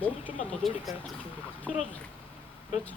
몸을 좀만 더 돌릴까요? 틀어주세요. 그렇죠.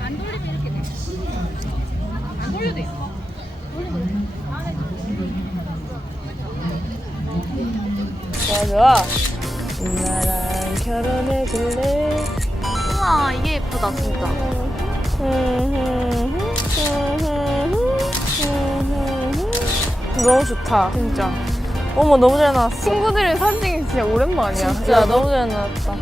안 돌리도 이렇게 돼. 안 돌려도 돼. 좋아 좋아 나랑 결혼해 줄래? 우와 이게 예쁘다 진짜. 너무 좋다 진짜. 어머 너무 잘 나왔어. 친구들이랑 사진 찍기 진짜 오랜만이야. 진짜 너무 잘 나왔다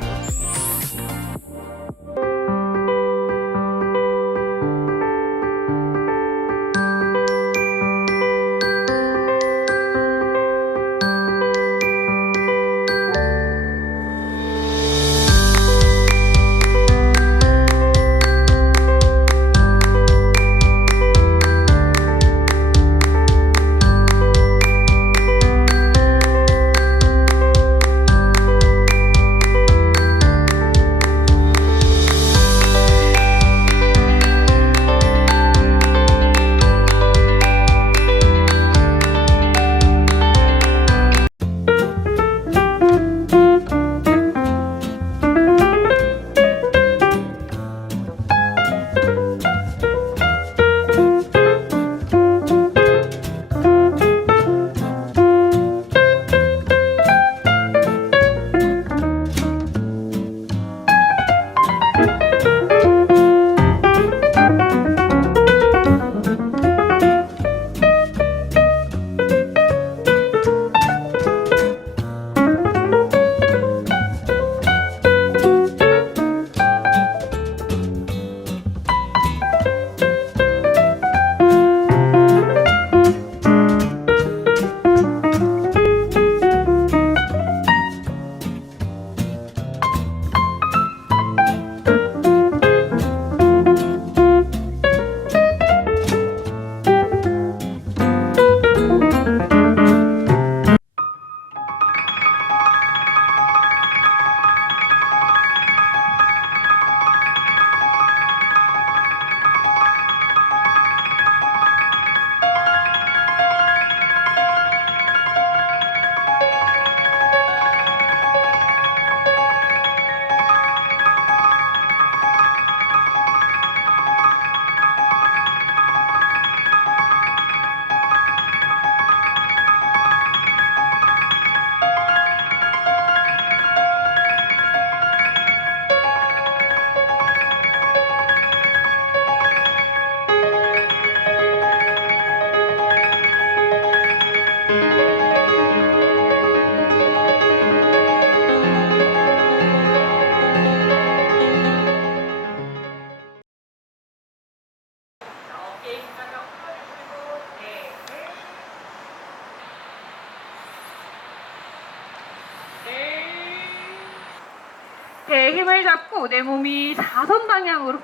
배에 힘을 잡고 내 몸이 사선 방향으로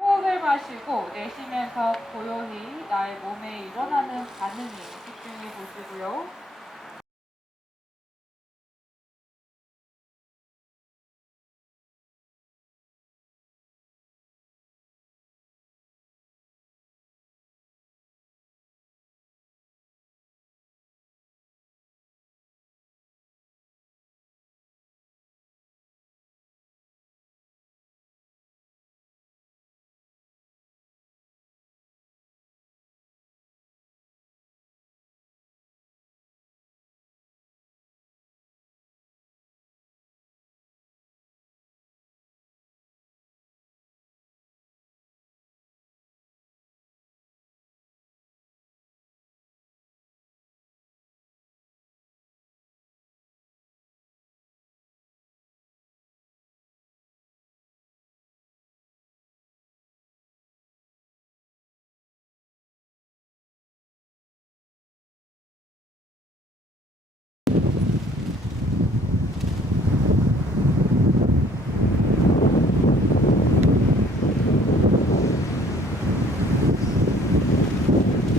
호흡을 마시고 내쉬면서 고요히 나의 몸에 일어나는 반응에 집중해 보시고요.